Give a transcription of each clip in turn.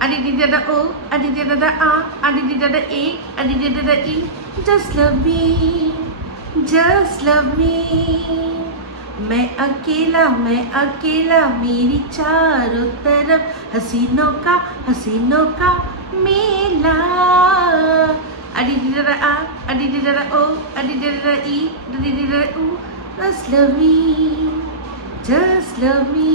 Adidi dada O, adidi dada A, adidi dada A, adidi dada E. Just love me, just love me. मैं अकेला मेरी चारों तरफ हसीनों का मेला. Adidi dada A, adidi dada O, adidi dada E, adidi dada U. Just love me, just love me.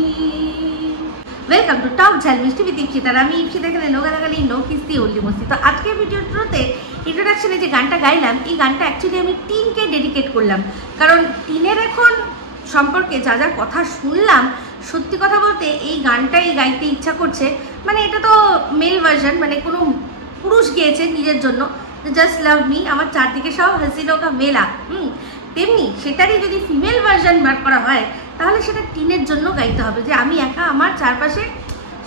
Welcome to talk ঝাল মিষ্টি with Ipsita. আমি ইপসিতা, এখানে নো গালাগালি নো কিস্তি ওল্লি মস্তি. তো আজকের ভিডিওতে ইন্ট্রোডাকশনে যে গানটা গাইলাম, এই গানটা অ্যাকচুয়ালি আমি টিনকে ডেডিকেট করলাম. কারণ টিনের এখন সম্পর্কে যা যা কথা শুনলাম, সত্যি কথা বলতে এই গানটাই গাইতে ইচ্ছা করছে. মানে এটা তো মেল ভার্সন, মানে কোনো পুরুষ গিয়েছে নিজের জন্য, জাস্ট লাভ মি, আমার চারদিকে সব হাসিনো কা মেলা. তেমনি সেটারই যদি ফিমেল ভার্সন বার করা হয়, তাহলে সেটা টিনের জন্য গাইতে হবে, যে আমি একা, আমার চারপাশে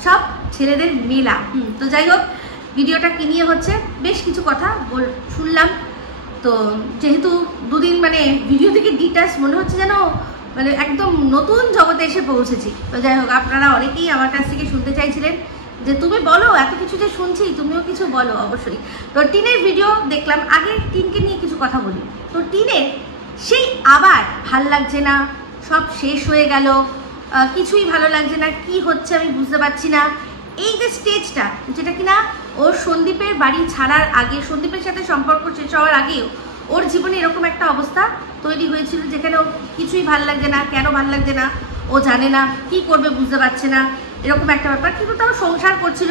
সব ছেলেদের মেলা. তো যাই হোক, ভিডিওটা কি নিয়ে হচ্ছে, বেশ কিছু কথা শুনলাম. তো যেহেতু দুদিন মানে ভিডিও থেকে ডিটাচ মনে হচ্ছে যেন মানে একদম নতুন জগতে এসে পৌঁছেছি. তো যাই হোক, আপনারা অনেকেই আমার কাছ থেকে শুনতে চাইছিলেন যে তুমি বলো, এত কিছু যে শুনছি তুমিও কিছু বলো. অবশ্যই. তো টিনের ভিডিও দেখলাম, আগে টিনকে নিয়ে কিছু কথা বলি. তো টিনের সেই আবার ভাল লাগছে না, সব শেষ হয়ে গেল, কিছুই ভালো লাগছে না, কি হচ্ছে আমি বুঝতে পারছি না. এই যে স্টেজটা, যেটা কিনা ওর সন্দীপের বাড়ি ছাড়ার আগে, সন্দীপের সাথে সম্পর্ক শেষ হওয়ার আগেও ওর জীবনে এরকম একটা অবস্থা তৈরি হয়েছিল, যেখানে ও কিছুই ভাল লাগছে না. কেন ভাল লাগছে না ও জানে না, কি করবে বুঝতে পারছে না, এরকম একটা ব্যাপার. কিন্তু তাও সংসার করছিল,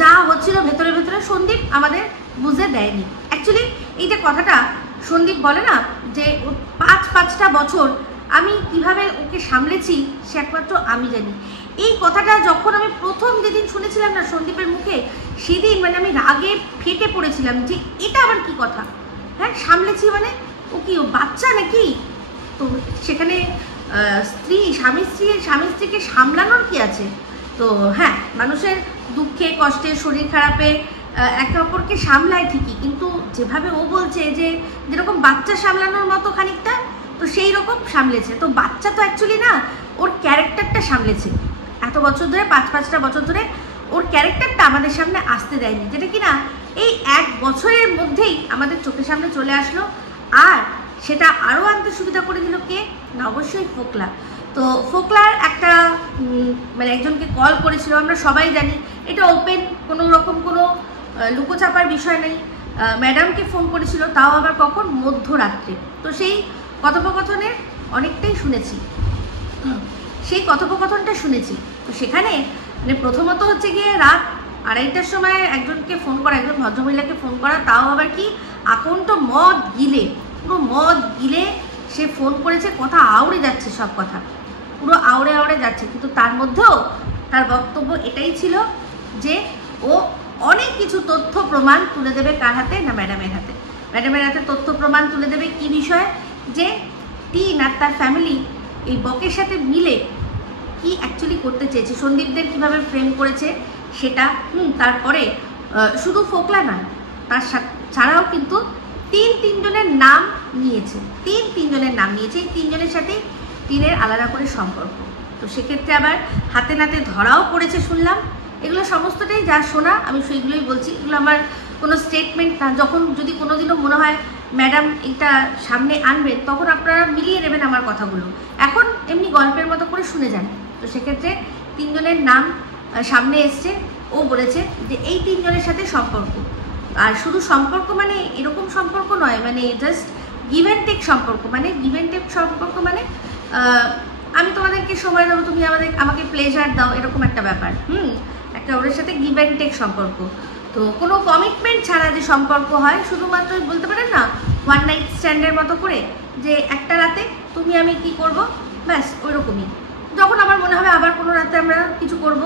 যা হচ্ছিল ভেতরে ভেতরে সন্দীপ আমাদের বুঝতে দেয়নি. অ্যাকচুয়ালি এই যে কথাটা সন্দীপ বলে না, যে 5-5টা বছর আমি কিভাবে ওকে সামলেছি সে একমাত্র আমি জানি. এই কথাটা যখন আমি প্রথম যেদিন শুনেছিলাম না সন্দীপের মুখে, সেদিন মানে আমি রাগে ফেটে পড়েছিলাম যে এটা আবার কি কথা. হ্যাঁ, সামলেছি মানে ও কি ও বাচ্চা নাকি? তো সেখানে স্বামী স্ত্রীকে সামলানোর কি আছে? তো হ্যাঁ, মানুষের দুঃখে কষ্টে শরীর খারাপে একে অপরকে সামলায় ঠিকই, কিন্তু যেভাবে ও বলছে যে যেরকম বাচ্চা সামলানোর মতো খানিকটা, তো সেই রকম সামলেছে. তো বাচ্চা তো অ্যাকচুয়ালি না, ওর ক্যারেক্টারটা সামলেছে. এত বছর ধরে, 5-5টা বছর ধরে ওর ক্যারেক্টারটা আমাদের সামনে আসতে দেয়নি, যেটা কিনা এই 1 বছরের মধ্যেই আমাদের চোখের সামনে চলে আসলো. আর সেটা আরও আনতে সুবিধা করে দিল কে না, অবশ্যই ফোকলা. তো ফোকলার একটা মানে একজনকে কল করেছিল, আমরা সবাই জানি এটা ওপেন, কোনো রকম কোনো লুকোচাপার বিষয় নেই. ম্যাডামকে ফোন করেছিল, তাও আবার কখন, মধ্যরাত্রে. তো সেই কথোপকথনের অনেকটাই শুনেছি, সেই কথোপকথনটা শুনেছি. তো সেখানে মানে প্রথমত হচ্ছে গিয়ে রাত 2:30টার সময় একজনকে ফোন করা, একজন ভদ্রমহিলাকে ফোন করা, তাও আবার কি আকণ্ঠ মদ গিলে, পুরো মদ গিলে সে ফোন করেছে. কথা আউড়ে যাচ্ছে, সব কথা পুরো আউড়ে যাচ্ছে. কিন্তু তার মধ্যেও তার বক্তব্য এটাই ছিল যে ও অনেক কিছু তথ্য প্রমাণ তুলে দেবে. কার হাতে না, ম্যাডামের হাতে. ম্যাডামের হাতে তথ্য প্রমাণ তুলে দেবে. কি বিষয়? যে টিন আর তার ফ্যামিলি এই বকের সাথে মিলে কি অ্যাকচুয়ালি করতে চেয়েছে, সন্দীপদের কিভাবে ফ্রেম করেছে সেটা. তারপরে শুধু ফোকলা নয়, তার ছাড়াও কিন্তু তিনজনের নাম নিয়েছে. তিনজনের নাম নিয়েছে. এই 3জনের সাথে টিনের আলাদা করে সম্পর্ক. তো সেক্ষেত্রে আবার হাতে নাতে ধরাও পড়েছে শুনলাম. এগুলো সমস্তটাই যা শোনা, আমি সেইগুলোই বলছি. এগুলো আমার কোনো স্টেটমেন্ট না. যখন যদি কোনোদিনও মনে হয় ম্যাডাম এটা সামনে আনবেন, তখন আপনারা মিলিয়ে নেবেন আমার কথাগুলো. এখন এমনি গল্পের মতো করে শুনে যান. তো সেক্ষেত্রে 3জনের নাম সামনে এসছে. ও বলেছে যে এই 3জনের সাথে সম্পর্ক. আর শুধু সম্পর্ক মানে এরকম সম্পর্ক নয়, মানে জাস্ট গিভ অ্যান্ড টেক সম্পর্ক. মানে গিভ অ্যান্ড টেক সম্পর্ক মানে আমি তোমাদেরকে সময় দেবো, তুমি আমাকে প্লেজার দাও, এরকম একটা ব্যাপার. একটা ওদের সাথে গিভ অ্যান্ড টেক সম্পর্ক. তো কোনো কমিটমেন্ট ছাড়া যে সম্পর্ক হয়, শুধুমাত্র বলতে পারেন না ওয়ান নাইট স্ট্যান্ডের মতো করে, যে একটা রাতে তুমি আমি কি করব, ব্যাস ওইরকমই. যখন আমার মনে হবে আবার কোনো রাতে আমরা কিছু করব,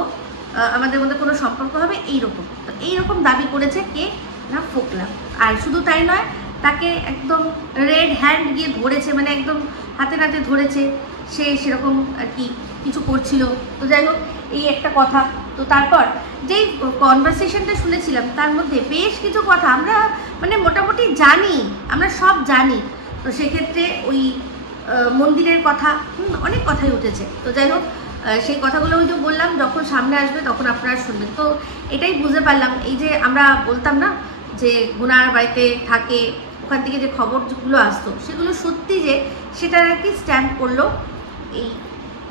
আমাদের মধ্যে কোনো সম্পর্ক হবে, এইরকম. তো এইরকম দাবি করেছে কে না, ফোকলা. আর শুধু তাই নয়, তাকে একদম রেড হ্যান্ড গিয়ে ধরেছে, মানে একদম হাতে নাতে ধরেছে, সে সেরকম আর কি কিছু করছিল. তো যাই হোক, এই একটা কথা. তো তারপর যেই কনভারসেশনটা শুনেছিলাম, তার মধ্যে বেশ কিছু কথা আমরা মানে মোটামুটি জানি, আমরা সব জানি. তো সেক্ষেত্রে ওই মন্দিরের কথা, অনেক কথাই উঠেছে. তো যাই হোক, সেই কথাগুলো ওই যে বললাম যখন সামনে আসবে তখন আপনারা শুনবেন। তো এটাই বুঝতে পারলাম, এই যে আমরা বলতাম না যে গুনার বাড়িতে থাকে, ওখান থেকে যে খবরগুলো আসতো সেগুলো সত্যি যে সেটা আর কি স্ট্যান্ড করলো এই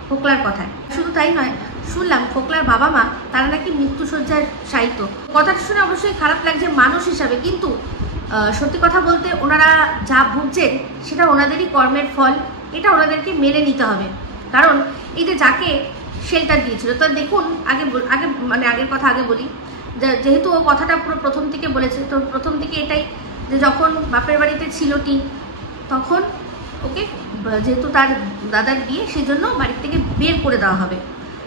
ফোকলার কথায়। শুধু তাই নয়, শুনলাম ফোকলার বাবা মা তারা নাকি মৃত্যুশয্যায় শায়িত। কথাটা শুনে অবশ্যই খারাপ লাগছে মানুষ হিসাবে, কিন্তু সত্যি কথা বলতে ওনারা যা ভুগছেন সেটা ওনাদেরই কর্মের ফল, এটা ওনাদেরকে মেনে নিতে হবে। কারণ এই যে যাকে শেল্টার দিয়েছিল, তো দেখুন আগের কথা আগে বলি, যেহেতু ও কথাটা পুরো প্রথম থেকে বলেছে, তো প্রথম থেকে এটাই যে যখন বাপের বাড়িতে ছিল টিন, তখন ওকে যেহেতু তার দাদার বিয়ে সেই জন্য বাড়ি থেকে বের করে দেওয়া হবে।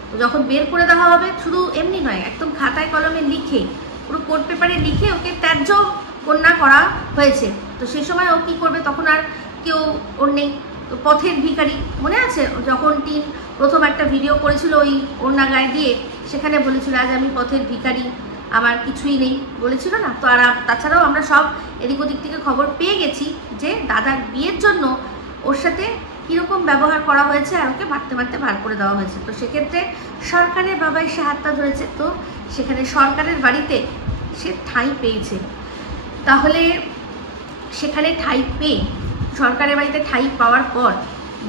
তো যখন বের করে দেওয়া হবে, শুধু এমনি নয়, একদম খাতায় কলমে লিখে, পুরো কোর্ট পেপারে লিখে ওকে ত্যায্য কন্যা করা হয়েছে। তো সেই সময় ও কী করবে, তখন আর কেউ ওর নেই, পথের ভিখারি। মনে আছে যখন টিন প্রথম একটা ভিডিও করেছিল ওই ওড়না গায়ে দিয়ে, সেখানে বলেছিল আজ আমি পথের ভিখারি, আমার কিছুই নেই বলেছিল না। তো আর তাছাড়াও আমরা সব এদিক ওদিক থেকে খবর পেয়ে গেছি যে দাদার বিয়ের জন্য ওর সাথে কীরকম ব্যবহার করা হয়েছে আর ওকে মারতে মারতে বার করে দেওয়া হয়েছে। তো সেক্ষেত্রে সরকারের বাবাই সে হাতটা ধরেছে, তো সেখানে সরকারের বাড়িতে সে ঠাঁই পেয়েছে। তাহলে সেখানে ঠাঁই পেয়ে সরকারের বাড়িতে ঠাঁই পাওয়ার পর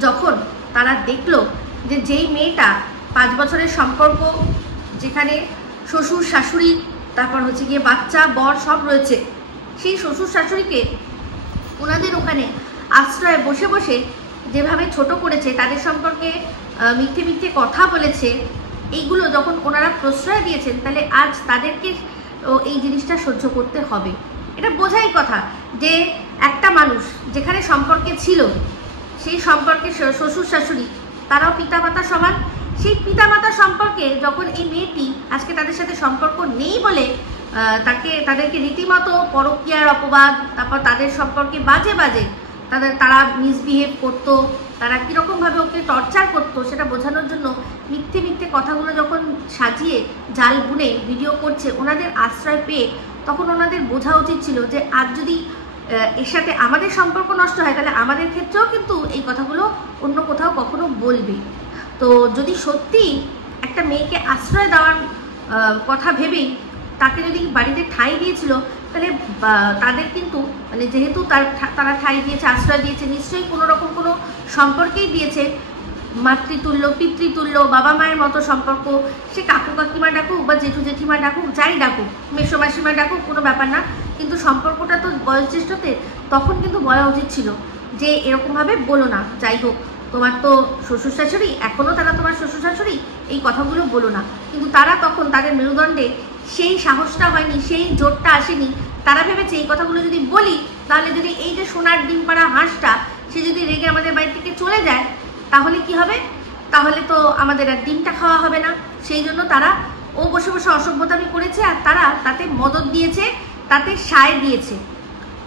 যখন তারা দেখলো যে যেই মেয়েটা 5 বছরের সম্পর্ক, যেখানে শ্বশুর শাশুড়ি তারপর হচ্ছে গিয়ে বাচ্চা বর সব রয়েছে, সেই শ্বশুর শাশুড়িকে ওনাদের ওখানে আশ্রয়ে বসে বসে যেভাবে ছোট করেছে, তাদের সম্পর্কে মিথ্যে মিথ্যে কথা বলেছে, এইগুলো যখন ওনারা প্রশ্রয় দিয়েছেন, তাহলে আজ তাদেরকে এই জিনিসটা সহ্য করতে হবে। এটা বোঝাই কথা যে একটা মানুষ যেখানে সম্পর্কে ছিল, সেই সম্পর্কে শ্বশুর শাশুড়ি তারাও পিতামাতা সমান, সেই পিতামাতা সম্পর্কে যখন এই মেয়েটি আজকে তাদের সাথে সম্পর্ক নেই বলে তাদেরকে রীতিমতো পরকীয়ার অপবাদ, তারপর তাদের সম্পর্কে বাজে বাজে তারা মিসবিহেভ করতো, তারা কীরকমভাবে ওকে টর্চার করতো, সেটা বোঝানোর জন্য মিথ্যে মিথ্যে কথাগুলো যখন সাজিয়ে জাল বুনে ভিডিও করছে, ওনাদের আশ্রয় পেয়ে তখন ওনাদের বোঝা উচিত ছিল যে আজ যদি এর সাথে আমাদের সম্পর্ক নষ্ট হয়, তাহলে আমাদের ক্ষেত্রেও কিন্তু এই কথাগুলো অন্য কোথাও কখনো বলবে। তো যদি সত্যি একটা মেয়েকে আশ্রয় দেওয়ার কথা ভেবেই তাকে যদি বাড়িতে ঠাঁই দিয়েছিল, তাহলে তাদের কিন্তু মানে যেহেতু তারা ঠাঁই দিয়েছে, আশ্রয় দিয়েছে, নিশ্চয়ই কোনো রকম কোনো সম্পর্কেই দিয়েছে, মাতৃতুল্য পিতৃতুল্য বাবা মায়ের মতো সম্পর্ক। সে কাকু কাকিমা ডাকুক বা জেঠু জেঠিমা ডাকুক, যাই ডাকুক, মেসো মাসিমা ডাকুক, কোনো ব্যাপার না, কিন্তু সম্পর্কটা তো বয়োজ্যেষ্ঠতে তখন কিন্তু বলা উচিত ছিল যে এরকমভাবে বলো না। যাই হোক, তোমার তো শ্বশুর শাশুড়ি, এখনও তারা তোমার শ্বশুর শাশুড়ি, এই কথাগুলো বলো না। কিন্তু তারা তখন তাদের মেরুদণ্ডে সেই সাহসটা হয়নি, সেই জোরটা আসেনি। তারা ভেবেছে এই কথাগুলো যদি বলি, তাহলে যদি এই যে সোনার ডিম পাড়া হাঁসটা সে যদি রেগে আমাদের বাড়ি থেকে চলে যায়, তাহলে কি হবে, তাহলে তো আমাদের আর ডিমটা খাওয়া হবে না। সেই জন্য তারা ও বসে বসে অসভ্যতামি করেছে, আর তারা তাতে মদত দিয়েছে, তাতে সায় দিয়েছে।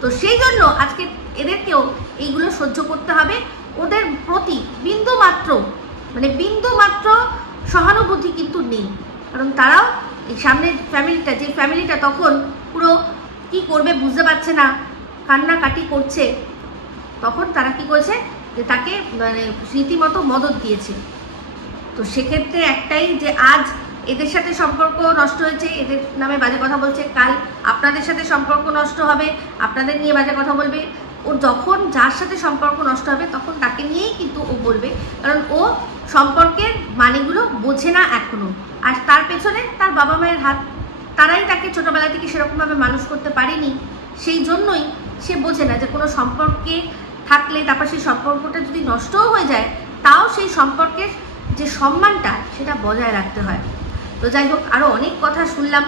তো সেই জন্য আজকে এদেরকেও এইগুলো সহ্য করতে হবে। ওদের প্রতি বিন্দু মাত্র সহানুভূতি কিন্তু নেই, কারণ তারাও এই সামনের ফ্যামিলিটা তখন পুরো কি করবে বুঝতে পারছে না, কান্নাকাটি করছে, তখন তারা কি করেছে যে তাকে মানে রীতিমতো মদত দিয়েছে। তো সেক্ষেত্রে একটাই যে আজ এদের সাথে সম্পর্ক নষ্ট হয়েছে, এদের নামে বাজে কথা বলছে, কাল আপনাদের সাথে সম্পর্ক নষ্ট হবে, আপনাদের নিয়ে বাজে কথা বলবে। ও যখন যার সাথে সম্পর্ক নষ্ট হবে তখন তাকে নিয়েই কিন্তু ও বলবে, কারণ ও সম্পর্কের মানেগুলো বোঝে না এখনো। আর তার পেছনে তার বাবা মায়ের হাত, তারাই তাকে ছোটবেলা থেকে সেরকমভাবে মানুষ করতে পারেনি, সেই জন্যই সে বোঝে না যে কোনো সম্পর্কে থাকলে তারপর সেই সম্পর্কটা যদি নষ্টও হয়ে যায়, তাও সেই সম্পর্কের যে সম্মানটা সেটা বজায় রাখতে হয়। তো যাই হোক, আরও অনেক কথা শুনলাম।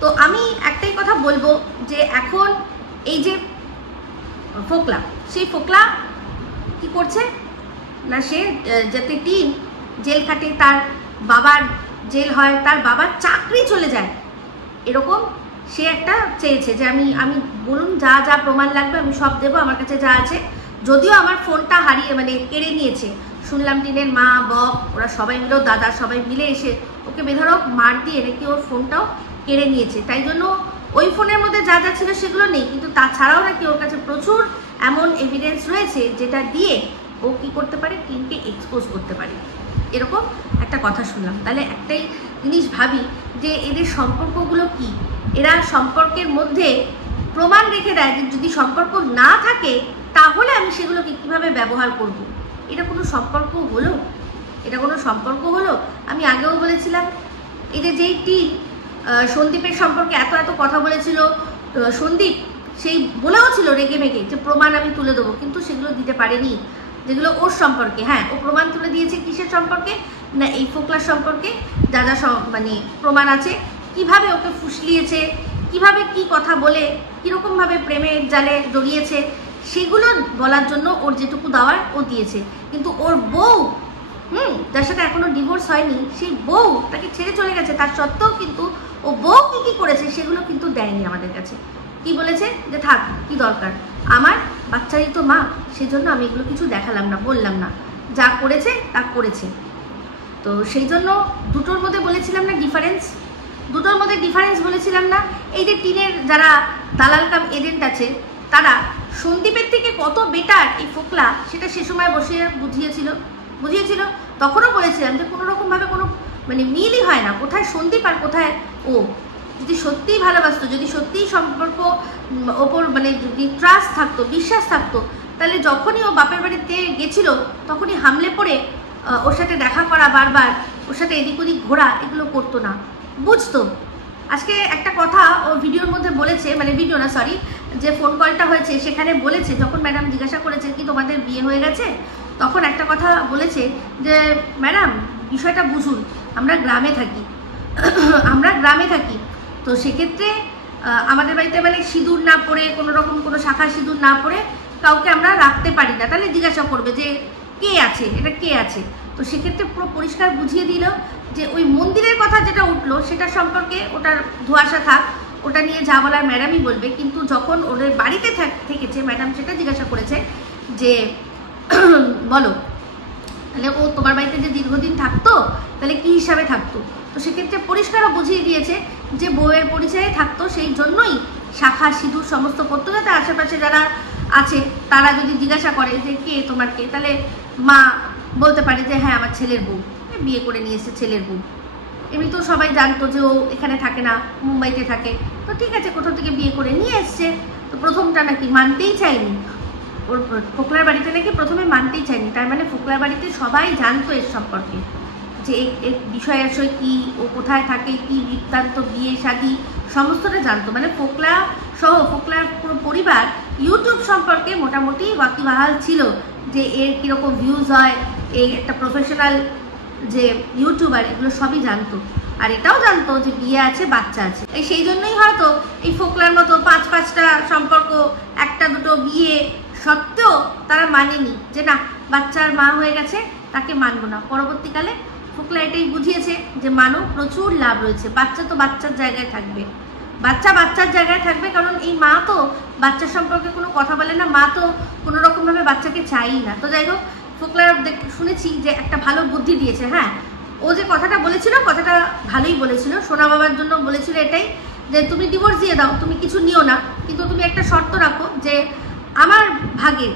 তো আমি একটাই কথা বলবো যে এখন এই যে ফোকলা, সেই ফোকলা কি করছে না, সে যাতে টিন জেল খাটে, তার বাবার জেল হয়, তার বাবার চাকরি চলে যায়, এরকম সে একটা চেয়েছে যে আমি বলুন যা যা প্রমাণ লাগবে আমি সব দেবো, আমার কাছে যা আছে। যদিও আমার ফোনটা হারিয়ে মানে কেড়ে নিয়েছে, শুনলাম টিনের মা বক ওরা সবাই মিলেও, দাদা সবাই মিলে এসে ওকে বেধড়ক মার দিয়ে নাকি ওর ফোনটাও কেড়ে নিয়েছে। তাই জন্য ওই ফোনের মধ্যে যা যা ছিল সেগুলো নেই, কিন্তু তাছাড়াও নাকি ওর কাছে প্রচুর এমন এভিডেন্স রয়েছে যেটা দিয়ে ও কি করতে পারে, টিনকে এক্সপোজ করতে পারে। এরকম একটা কথা শুনলাম। তাহলে একটাই জিনিস ভাবি যে এদের সম্পর্কগুলো কি, এরা সম্পর্কের মধ্যে প্রমাণ রেখে দেয় যে যদি সম্পর্ক না থাকে তাহলে আমি সেগুলোকে কীভাবে ব্যবহার করব। এটা কোনো সম্পর্ক হলো? এটা কোনো সম্পর্ক হলো? আমি আগেও বলেছিলাম এই যে যেই টিম সন্দীপের সম্পর্কে এত এত কথা বলেছিল, সন্দীপ সেই বলেও ছিল রেগে মেগে যে প্রমাণ আমি তুলে দেবো, কিন্তু সেগুলো দিতে পারেনি যেগুলো ওর সম্পর্কে। হ্যাঁ, ও প্রমাণ তুলে দিয়েছে কিসের সম্পর্কে না, এই ফোকলার সম্পর্কে যা যা মানে প্রমাণ আছে, কিভাবে ওকে ফুসলিয়েছে, কিভাবে কি কথা বলে কীরকমভাবে প্রেমের জালে জড়িয়েছে, সেগুলো বলার জন্য ওর যেটুকু দেওয়ার ও দিয়েছে। কিন্তু ওর বউ যার সাথে এখনো ডিভোর্স হয়নি, সেই বউ তাকে ছেড়ে চলে গেছে, তার সত্ত্বেও কিন্তু ও বউ কি কি করেছে সেগুলো কিন্তু দেয়নি আমাদের কাছে। কি বলেছে যে থাক, কি দরকার, আমার বাচ্চারই তো মা, সেজন্য আমি এগুলো কিছু দেখালাম না, বললাম না, যা করেছে তা করেছে। তো সেই জন্য দুটোর মধ্যে বলেছিলাম না ডিফারেন্স, দুটোর মধ্যে ডিফারেন্স বলেছিলাম না। এই যে টিনের যারা দালাল কাম এজেন্ট আছে তারা সন্দীপের থেকে কত বেটার এই ফোকলা, সেটা সে সময় বসে বুঝিয়েছিল। তখনও বলেছিলাম যে কোনো রকমভাবে কোনো মানে মিলই হয় না, কোথায় সন্দীপ আর কোথায় ও। যদি সত্যিই ভালোবাসতো, যদি সত্যিই সম্পর্ক ওপর মানে যদি ট্রাস্ট থাকতো, বিশ্বাস থাকতো, তাহলে যখনই ও বাপের বাড়িতে গেছিলো তখনই হামলে পড়ে ওর সাথে দেখা করা, বারবার ওর সাথে এদিক ওদিক ঘোরা, এগুলো করতো না, বুঝতো। আজকে একটা কথা ও ভিডিওর মধ্যে বলেছে, মানে ভিডিও না সরি, যে ফোন কলটা হয়েছে সেখানে বলেছে, যখন ম্যাডাম জিজ্ঞাসা করেছে কি তোমাদের বিয়ে হয়ে গেছে, তখন একটা কথা বলেছে যে ম্যাডাম বিষয়টা বুঝুন, আমরা গ্রামে থাকি, তো সেক্ষেত্রে আমাদের বাড়িতে মানে সিঁদুর না পরে, কোনো রকম কোনো শাখা সিঁদুর না পরে কাউকে আমরা রাখতে পারি না। তাহলে জিজ্ঞাসা করবে যে কে আছে, এটা কে আছে। তো সেক্ষেত্রে পুরো পরিষ্কার বুঝিয়ে দিল যে ওই মন্দিরের কথা যেটা উঠলো সেটা সম্পর্কে ওটার ধোঁয়াশা থাক, ওটা নিয়ে যা বলার ম্যাডামই বলবে। কিন্তু যখন ওদের বাড়িতে থেকেছে, ম্যাডাম সেটা জিজ্ঞাসা করেছে যে বলো তাহলে ও তোমার বাড়িতে যে দীর্ঘদিন থাকতো তাহলে কি হিসাবে থাকতো। তো সেক্ষেত্রে পরিষ্কারও বুঝিয়ে দিয়েছে যে বউয়ের পরিচয়ে থাকতো, সেই জন্যই শাখা সিঁদুর সমস্ত পড়তো, যাতে আশেপাশে যারা আছে তারা যদি জিজ্ঞাসা করে যে কে তোমার কে, তাহলে মা বলতে পারে যে হ্যাঁ আমার ছেলের বউ, বিয়ে করে নিয়ে এসেছে ছেলের বউ। এমনি তো সবাই জানতো যে ও এখানে থাকে না, মুম্বাইতে থাকে, তো ঠিক আছে কোথাও থেকে বিয়ে করে নিয়ে এসছে। তো প্রথমটা নাকি মানতেই চায়নি, ওর ফোকলার বাড়িতে নাকি প্রথমে মানতেই চায়নি, তার মানে ফোকলার বাড়িতে সবাই জানতো এর সম্পর্কে, যে এর বিষয় আসলে কী, ও কোথায় থাকে, কী বৃত্তান্ত, বিয়ে শাদী সমস্তটা জানতো। মানে ফোকলা সহ ফোকলার পুরো পরিবার ইউটিউব সম্পর্কে মোটামুটি ওয়াকিবহাল ছিল, যে এর কীরকম ভিউজ হয়, এই একটা প্রফেশনাল যে ইউটিউবার, এগুলো সবই জানতো। আর এটাও জানতো যে বিয়ে আছে, বাচ্চা আছে। এই সেই জন্যই হয়তো এই ফোকলার মতো 5-5টা সম্পর্ক, 1-2 বিয়ে সত্ত্বেও তারা মানেনি যে না বাচ্চার মা হয়ে গেছে, তাকে মানবো না। পরবর্তীকালে ফোকলা এটাই বুঝিয়েছে যে মানো, প্রচুর লাভ রয়েছে, বাচ্চা তো বাচ্চার জায়গায় থাকবে, বাচ্চার জায়গায় থাকবে, কারণ এই মা তো বাচ্চার সম্পর্কে কোনো কথা বলে না, মা তো কোনো রকমভাবে বাচ্চাকে চাইই না। তো যাই হোক, ফোকলা শুনেছি যে একটা ভালো বুদ্ধি দিয়েছে। হ্যাঁ, ও যে কথাটা বলেছিল, কথাটা ভালোই বলেছিল, সোনা বাবার জন্য বলেছিল এটাই, যে তুমি ডিভোর্স দিয়ে দাও, তুমি কিছু নিও না, কিন্তু তুমি একটা শর্ত রাখো যে আমার ভাগে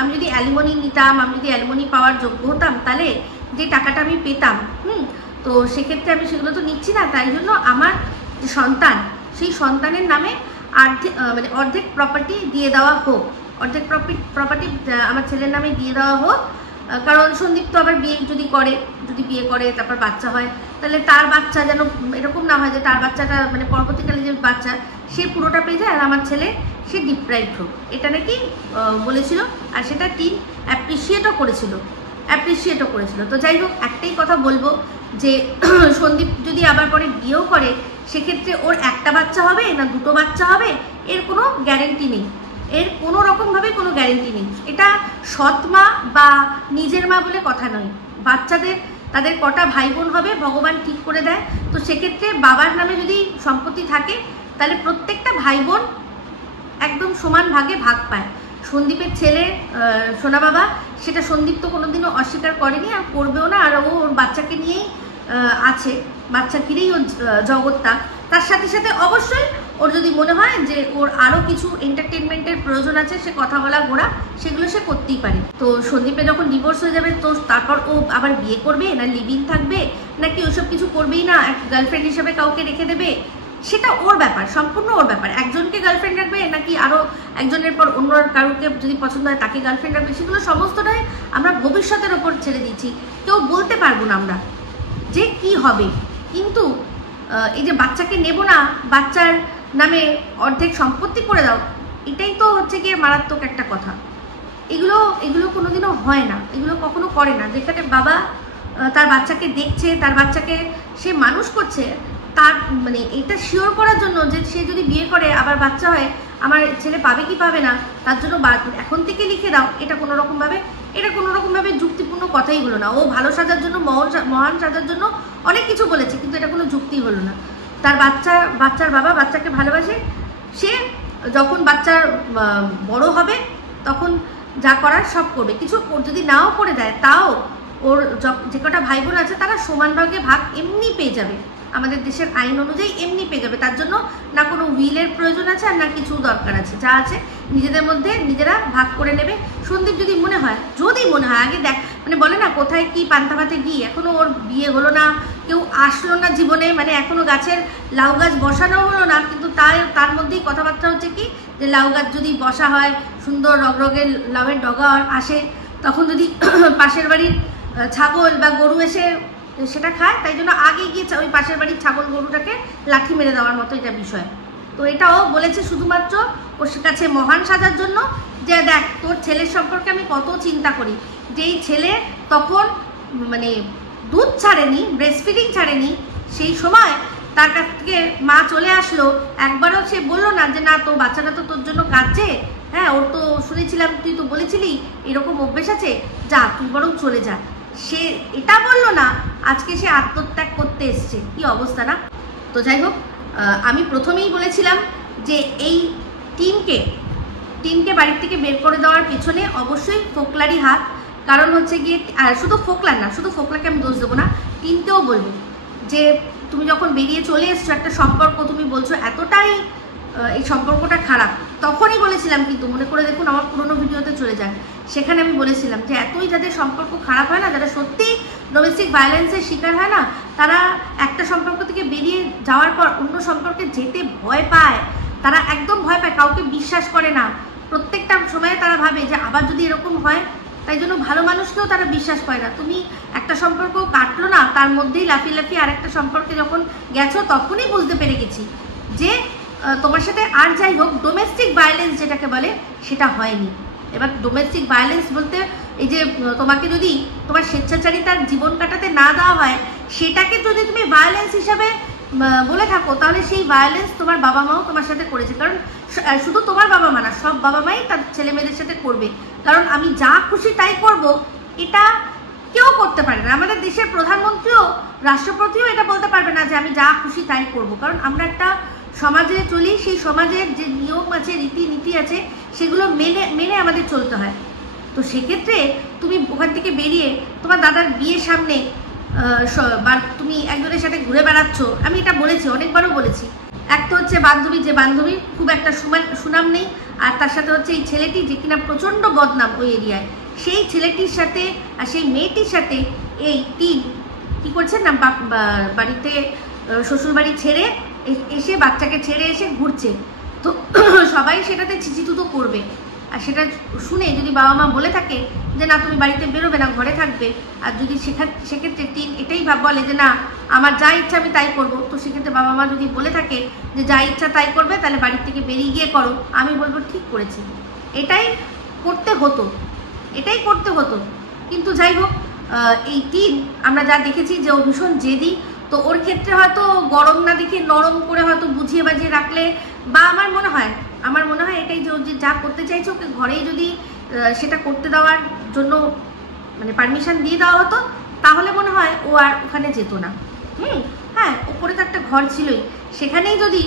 আমি যদি অ্যালিমনি নিতাম, আমি যদি অ্যালিমনি পাওয়ার যোগ্য হতাম, তাহলে যে টাকাটা আমি পেতাম, তো সেক্ষেত্রে আমি সেগুলো তো নিচ্ছি না, তাই জন্য আমার যে সন্তান, সেই সন্তানের নামে অর্ধেক প্রপার্টি দিয়ে দেওয়া হোক, অর্ধেক প্রপার্টি আমার ছেলের নামে দিয়ে দেওয়া হোক। কারণ সন্দীপ তো আবার যদি বিয়ে করে তারপর বাচ্চা হয়, তাহলে তার বাচ্চা যেন এরকম না হয় যে তার বাচ্চাটা মানে পরবর্তীকালে যে বাচ্চা সে পুরোটা পেয়ে যায় আর আমার ছেলে সে ডিপ্রাইভড হোক, এটা নাকি বলেছিল। আর সেটা টিম অ্যাপ্রিসিয়েটও করেছিল। তো যাই হোক, একটাই কথা বলবো যে সন্দীপ যদি আবার পরে বিয়েও করে, সেক্ষেত্রে ওর একটা বাচ্চা হবে না 2টো বাচ্চা হবে, এর কোনো গ্যারেন্টি নেই, এর কোনো রকমভাবে কোনো গ্যারেন্টি নেই। এটা সৎ মা বা নিজের মা বলে কথা নয়, বাচ্চাদের তাদের কটা ভাই বোন হবে ভগবান ঠিক করে দেয়। তো সেক্ষেত্রে বাবার নামে যদি সম্পত্তি থাকে, তাহলে প্রত্যেকটা ভাই বোন একদম সমান ভাগে ভাগ পায়। সন্দীপের ছেলে সোনা বাবা, সেটা সন্দীপ তো কোনোদিনও অস্বীকার করেনি আর করবেও না, আর ও ওর বাচ্চাকে নিয়েই আছে, বাচ্চা কিনেই ওর জগৎটা। তার সাথে সাথে অবশ্যই ওর যদি মনে হয় যে ওর আরও কিছু এন্টারটেনমেন্টের প্রয়োজন আছে, সে কথা বলা ঘোরা সেগুলো সে করতেই পারে। তো সন্দীপে যখন ডিভোর্স হয়ে যাবে তো তারপর ও আবার বিয়ে করবে না লিভিং থাকবে নাকি ওসব কিছু করবেই না, এক গার্লফ্রেন্ড হিসেবে কাউকে রেখে দেবে, সেটা ওর ব্যাপার, সম্পূর্ণ ওর ব্যাপার। একজনকে গার্লফ্রেন্ড রাখবে নাকি আরও একজনের পর অন্য কারোকে যদি পছন্দ হয় তাকে গার্লফ্রেন্ড রাখবে, সেগুলো সমস্তটাই আমরা ভবিষ্যতের ওপর ছেড়ে দিচ্ছি। কেউ বলতে পারবো না আমরা যে কি হবে। কিন্তু এই যে বাচ্চাকে নেব না, বাচ্চার নামে অর্ধেক সম্পত্তি করে দাও, এটাই তো হচ্ছে গিয়ে মারাত্মক একটা কথা। এগুলো কোনোদিনও হয় না, এগুলো কখনো করে না। যেখানে বাবা তার বাচ্চাকে দেখছে, তার বাচ্চাকে সে মানুষ করছে, তার মানে এটা শিওর করার জন্য যে সে যদি বিয়ে করে আবার বাচ্চা হয় আমার ছেলে পাবে কি পাবে না, তার জন্য এখন থেকে লিখে দাও, এটা কোনো রকমভাবে যুক্তিপূর্ণ কথাই হলো না। ও ভালো সাজার জন্য, মহান সাজার জন্য অনেক কিছু বলেছে, কিন্তু এটা কোনো যুক্তি হলো না। তার বাচ্চার বাবা বাচ্চাকে ভালোবাসে, সে যখন বাচ্চার বড় হবে তখন যা করার সব করবে। কিছু যদি নাও করে দেয় তাও ওর যে কটা ভাই বোন আছে তারা সমান ভাগে ভাগ এমনি পেয়ে যাবে, আমাদের দেশের আইন অনুযায়ী এমনি পেয়ে যাবে। তার জন্য না কোনো উইলের প্রয়োজন আছে আর না কিছু দরকার আছে, যা আছে নিজেদের মধ্যে নিজেরা ভাগ করে নেবে। সন্দীপ যদি মনে হয় আগে দেখ, মানে বলে না কোথায় কি পান্তা ভাতে গিয়ে, এখনো ওর বিয়ে হলো না, কেউ আসলো না জীবনে, মানে এখনো গাছের লাউ গাছ বসানো হলো না, কিন্তু তার মধ্যেই কথাবার্তা হচ্ছে কি যে লাউ গাছ যদি বসা হয়, সুন্দর রগরগের লাউয়ের ডগা আসে, তখন যদি পাশের বাড়ির ছাগল বা গরু এসে সেটা খায়, তাই জন্য আগে গিয়ে ওই পাশের বাড়ির ছাগল গরুটাকে লাঠি মেরে দেওয়ার মতো এটা বিষয়। তো এটাও বলেছে শুধুমাত্র ওর কাছে মহান সাজার জন্য, যে দেখ তোর ছেলের সম্পর্কে আমি কত চিন্তা করি, যে এই ছেলে তখন মানে দুধ ছাড়েনি, ব্রেস্ট ফিডিং ছাড়েনি, সেই সময় তার কাছ থেকে মা চলে আসলো, একবারও সে বললো না যে না তোর বাচ্চাটা তো তোর জন্য কাঁদছে, হ্যাঁ ওর তো শুনেছিলাম তুই তো বলেছিলি এরকম অভ্যেস আছে, যা তুই বরং চলে যা, সে এটা বললো না। আজকে সে আত্মত্যাগ করতে এসছে, কি অবস্থা না। তো যাই হোক, আমি প্রথমেই বলেছিলাম যে এই টিনকে বাড়ির থেকে বের করে দেওয়ার পেছনে অবশ্যই ফোকলারই হাত। কারণ হচ্ছে গিয়ে শুধু ফোকলার না, শুধু ফোকলাকে আমি দোষ দেবো না, টিনকেও বলবো যে তুমি যখন বেরিয়ে চলে এসছো একটা সম্পর্ক, তুমি বলছো এতটাই এই সম্পর্কটা খারাপ, তখনই বলেছিলাম, কিন্তু মনে করে দেখুন আমার পুরোনো ভিডিওতে চলে যান, সেখানে আমি বলেছিলাম যে এতই যাদের সম্পর্ক খারাপ হয় না, যারা সত্যি ডোমেস্টিক ভায়োলেন্সের শিকার হয় না, তারা একটা সম্পর্ক থেকে বেরিয়ে যাওয়ার পর অন্য সম্পর্কে যেতে ভয় পায়, তারা একদম ভয় পায়, কাউকে বিশ্বাস করে না, প্রত্যেকটা সময়ে তারা ভাবে যে আবার যদি এরকম হয়, তাই জন্য ভালো মানুষকেও তারা বিশ্বাস করে না। তুমি একটা সম্পর্ক কাটলো না, তার মধ্যেই লাফিয়ে আরেকটা সম্পর্কে যখন গেছো তখনই বুঝতে পেরে গেছি যে তোমার সাথে আর যাই হোক ডোমেস্টিক ভায়োলেন্স যেটাকে বলে সেটা হয়নি। এবার ডোমেস্টিক ভায়োলেন্স বলতে এই যে তোমাকে যদি তোমার স্বেচ্ছাচারিতার জীবন কাটাতে না দেওয়া হয়, সেটাকে যদি তুমি ভায়োলেন্স হিসাবে বলে থাকো, তাহলে সেই ভায়োলেন্স তোমার বাবা মাও তোমার সাথে করেছে। কারণ শুধু তোমার বাবা মা না, সব বাবা মাই তার ছেলে মেয়েদের সাথে করবে। কারণ আমি যা খুশি তাই করব, এটা কেউ করতে পারে না। আমাদের দেশের প্রধানমন্ত্রীও, রাষ্ট্রপতিও এটা বলতে পারবে না যে আমি যা খুশি তাই করব। কারণ আমরা একটা সমাজে চলি, সেই সমাজের যে নিয়ম আছে, রীতিনীতি আছে, সেগুলো মেনে আমাদের চলতে হয়। তো সেক্ষেত্রে তুমি ওখান থেকে বেরিয়ে তোমার দাদার বিয়ের সামনে তুমি একজনের সাথে ঘুরে বেড়াচ্ছ, আমি এটা বলেছি, অনেকবারও বলেছি। এক তো হচ্ছে বান্ধবী, যে বান্ধবীর খুব একটা সুনাম নেই, আর তার সাথে হচ্ছে এই ছেলেটি যে কিনা প্রচণ্ড বদনাম ওই এরিয়ায়, সেই ছেলেটির সাথে আর সেই মেয়েটির সাথে এই টিন কী করছে না, বাড়িতে শ্বশুরবাড়ি ছেড়ে এসে বাচ্চাকে ছেড়ে এসে ঘুরছে। তো সবাই সেটাতে চিচিতুতো করবে, আর সেটা শুনে যদি বাবা মা বলে থাকে যে না তুমি বাড়িতে বেরোবে না, ঘরে থাকবে, আর যদি সেক্ষেত্রে টিন এটাই বলে যে না আমার যা ইচ্ছা আমি তাই করব, তো সেক্ষেত্রে বাবা মা যদি বলে থাকে যে যা ইচ্ছা তাই করবে, তাহলে বাড়ির থেকে বেরিয়ে গিয়ে করো, আমি বলবো ঠিক করেছি, এটাই করতে হতো। কিন্তু যাই হোক, এই টিন আমরা যা দেখেছি যে ও ভীষণ জেদি। তো ওর ক্ষেত্রে হয়তো গরম না দেখে নরম করে হয়তো বুঝিয়ে বাজিয়ে রাখলে, বা আমার মনে হয় এটাই যে ও যে যা করতে চাইছে ওকে ঘরেই যদি সেটা করতে দেওয়ার জন্য মানে পারমিশন দিয়ে দেওয়া হতো, তাহলে মনে হয় ও আর ওখানে যেত না। হ্যাঁ, ওপরে তো একটা ঘর ছিলই, সেখানেই যদি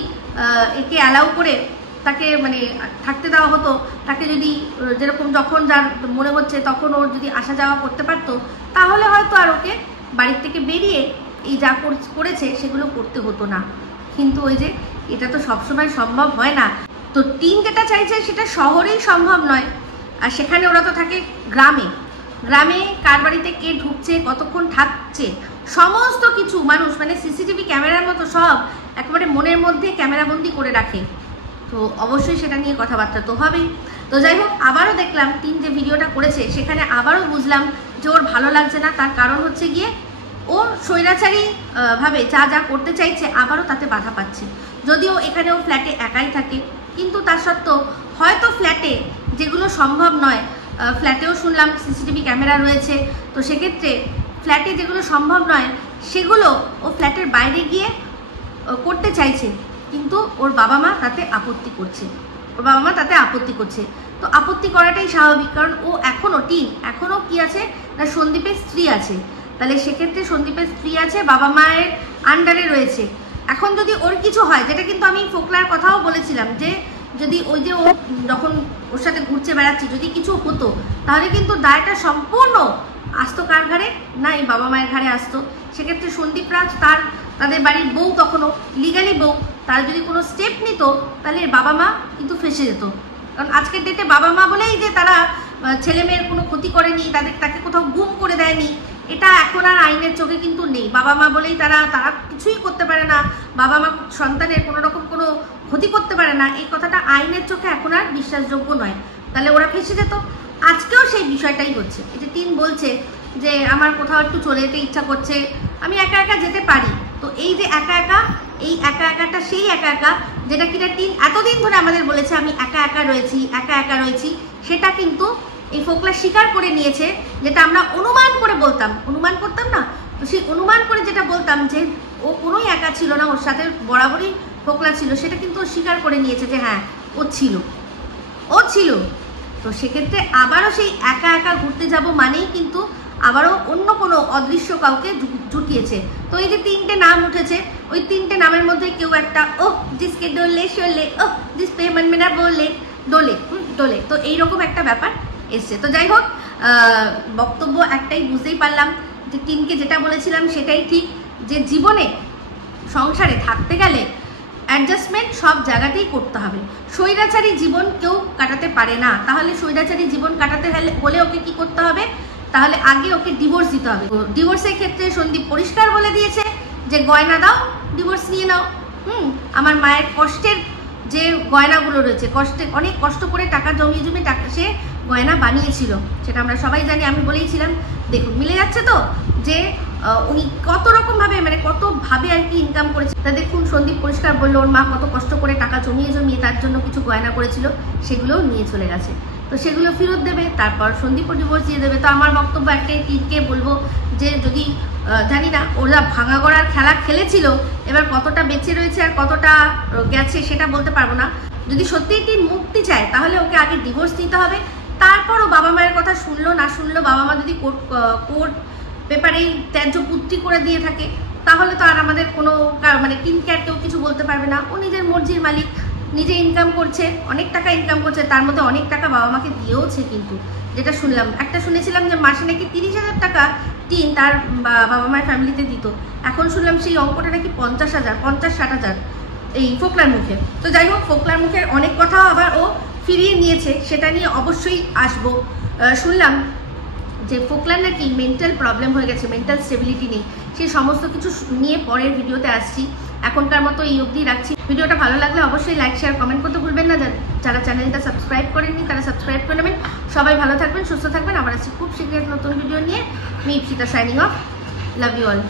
একে অ্যালাউ করে তাকে মানে থাকতে দেওয়া হতো, তাকে যদি যেরকম যখন যার মনে হচ্ছে তখন ওর যদি আসা যাওয়া করতে পারতো, তাহলে হয়তো আর ওকে বাড়ির থেকে বেরিয়ে এই যা করেছে সেগুলো করতে হতো না। কিন্তু ওই যে এটা তো সবসময় সম্ভব হয় না। তো টিন যেটা চাইছে সেটা শহরেই সম্ভব নয়, আর সেখানে ওরা তো থাকে গ্রামে। গ্রামে কার বাড়িতে কে ঢুকছে, কতক্ষণ থাকছে, সমস্ত কিছু মানুষ মানে সিসিটিভি ক্যামেরার মতো সব একেবারে মনের মধ্যে ক্যামেরাবন্দি করে রাখে। তো অবশ্যই সেটা নিয়ে কথাবার্তা তো হবেই। তো যাই হোক, আবারও দেখলাম টিন যে ভিডিওটা করেছে সেখানে আবারও বুঝলাম যে ওর ভালো লাগছে না। তার কারণ হচ্ছে গিয়ে ওর স্বৈরাচারী ভাবে যা যা করতে চাইছে আবারও তাতে বাধা পাচ্ছে। যদিও এখানে ও ফ্ল্যাটে একাই থাকে, কিন্তু তার সত্ত্বেও হয়তো ফ্ল্যাটে যেগুলো সম্ভব নয়, ফ্ল্যাটেও শুনলাম সিসিটিভি ক্যামেরা রয়েছে, তো সেক্ষেত্রে ফ্ল্যাটে যেগুলো সম্ভব নয় সেগুলো ও ফ্ল্যাটের বাইরে গিয়ে করতে চাইছে, কিন্তু ওর বাবা মা তাতে আপত্তি করছে। তো আপত্তি করাটাই স্বাভাবিক, কারণ ও এখনও কি আছে না, সন্দীপের স্ত্রী আছে। তাহলে সেক্ষেত্রে সন্দীপের স্ত্রী আছে, বাবা মায়ের আন্ডারে রয়েছে। এখন যদি ওর কিছু হয়, যেটা কিন্তু আমি ফোকলার কথাও বলেছিলাম, যে যদি ওই যে ও যখন ওর সাথে ঘুরছে বেড়াচ্ছে যদি কিছু হতো, তাহলে কিন্তু দায়টা সম্পূর্ণ আসতো কার ঘাড়ে না, এই বাবা মায়ের ঘাড়ে আসতো। সেক্ষেত্রে সন্দীপ রাজ তাদের বাড়ির বউ, তখনও লিগালি বউ, তারা যদি কোনো স্টেপ নিত তাহলে বাবা মা কিন্তু ফেসে যেত। কারণ আজকের ডেটে বাবা মা বলেই যে তারা ছেলে মেয়ের কোনো ক্ষতি করেনি, তাকে কোথাও গুম করে দেয়নি, এটা এখন আর আইনের চোখে কিন্তু নেই। বাবা মা বলেই তারা কিছুই করতে পারে না, বাবা মা সন্তানের কোনো রকম কোনো ক্ষতি করতে পারে না, এই কথাটা আইনের চোখে এখন আর বিশ্বাসযোগ্য নয়। তাহলে ওরা ফেসে যেত। আজকেও সেই বিষয়টাই হচ্ছে। এই যে টিন বলছে যে আমার কোথাও একটু চলে যেতে ইচ্ছা করছে, আমি একা একা যেতে পারি। তো এই যে একা একাটা সেই একা যেটা কিনা টিন এতদিন ধরে আমাদের বলেছে আমি একা একা রয়েছি, সেটা কিন্তু এই ফোকলা স্বীকার করে নিয়েছে। যেটা আমরা অনুমান করতাম না, তো সেই অনুমান করে যেটা বলতাম যে ও কোনোই একা ছিল না, ওর সাথে বরাবরই ফোকলা ছিল, সেটা কিন্তু ও স্বীকার করে নিয়েছে যে হ্যাঁ ও ছিল। তো সেক্ষেত্রে আবারও সেই একা ঘুরতে যাব মানেই কিন্তু আবারও অন্য কোনো অদৃশ্য কাউকে জুটিয়েছে। তো এই যে 3টে নাম উঠেছে, ওই 3টে নামের মধ্যে কেউ একটা জিসকে ডোলে শোলে, জিস পে মন মেনা বলে ডোলে, তো এইরকম একটা ব্যাপার এসছে। তো যাই হোক, বক্তব্য একটাই, বুঝতেই পারলাম যে টিনকে যেটা বলেছিলাম সেটাই ঠিক, যে জীবনে সংসারে থাকতে গেলে অ্যাডজাস্টমেন্ট সব জায়গাতেই করতে হবে। স্বৈরাচারী জীবন কেউ কাটাতে পারে না। তাহলে স্বৈরাচারী জীবন কাটাতে হলে ওকে কি করতে হবে, তাহলে আগে ওকে ডিভোর্স দিতে হবে। ডিভোর্সের ক্ষেত্রে সন্দীপ পরিষ্কার বলে দিয়েছে যে গয়না দাও, ডিভোর্স নিয়ে নাও। আমার মায়ের কষ্টের যে গয়নাগুলো রয়েছে, অনেক কষ্ট করে টাকা জমিয়ে টাকা সে গয়না বানিয়েছিল, সেটা আমরা সবাই জানি। আমি বলেইছিলাম, দেখুন মিলে যাচ্ছে তো, যে উনি কত রকমভাবে মানে কতভাবে আর কি ইনকাম করেছে। তা দেখুন সন্দীপ পরিষ্কার বললো ওর মা কত কষ্ট করে টাকা জমিয়ে তার জন্য কিছু গয়না করেছিল, সেগুলোও নিয়ে চলে গেছে। তো সেগুলো ফেরত দেবে, তারপর সন্দীপও ডিভোর্স দিয়ে দেবে। তো আমার বক্তব্য একটাই, টিনকে বলবো যে যদি জানি না ওরা ভাঙা গড়ার খেলা খেলেছিল, এবার কতটা বেঁচে রয়েছে আর কতটা গেছে সেটা বলতে পারবো না। যদি সত্যিই টিন মুক্তি চায় তাহলে ওকে আগে ডিভোর্স নিতে হবে, তারপরও বাবা মায়ের কথা শুনলো না শুনলো, বাবা মা যদি কোর্ট পেপারেই ত্যায্য পুত্রী করে দিয়ে থাকে, তাহলে তো আর আমাদের কোনো মানে টিনকে আর কেউ কিছু বলতে পারবে না। ও নিজের মর্জির মালিক, নিজে ইনকাম করছে, অনেক টাকা ইনকাম করছে, তার মধ্যে অনেক টাকা বাবা মাকে দিয়েওছে। কিন্তু যেটা শুনেছিলাম যে মাসে নাকি 30,000 টাকা টিন তার বাবা মায়ের ফ্যামিলিতে দিত। এখন শুনলাম সেই অঙ্কটা নাকি 50,000-60,000 এই ফোকলার মুখে। তো যাই হোক, ফোকলার মুখের অনেক কথা আবার ও ফিরিয়ে নিয়েছে, সেটা নিয়ে অবশ্যই আসবো। শুনলাম যে ফোকলার নাকি মেন্টাল প্রবলেম হয়ে গেছে, মেন্টাল স্টেবিলিটি নেই, সেই সমস্ত কিছু নিয়ে পরের ভিডিওতে আসছি। এখনকার মতো এই অবধি রাখছি। ভিডিওটা ভালো লাগলে অবশ্যই লাইক শেয়ার কমেন্ট করতে ভুলবেন না। যারা চ্যানেলটা সাবস্ক্রাইব করেননি তারা সাবস্ক্রাইব করে নেবেন। সবাই ভালো থাকবেন, সুস্থ থাকবেন। আবার আসছি খুব শীঘ্রই নতুন ভিডিও নিয়ে। আমি Ipsita signing off. Love you all.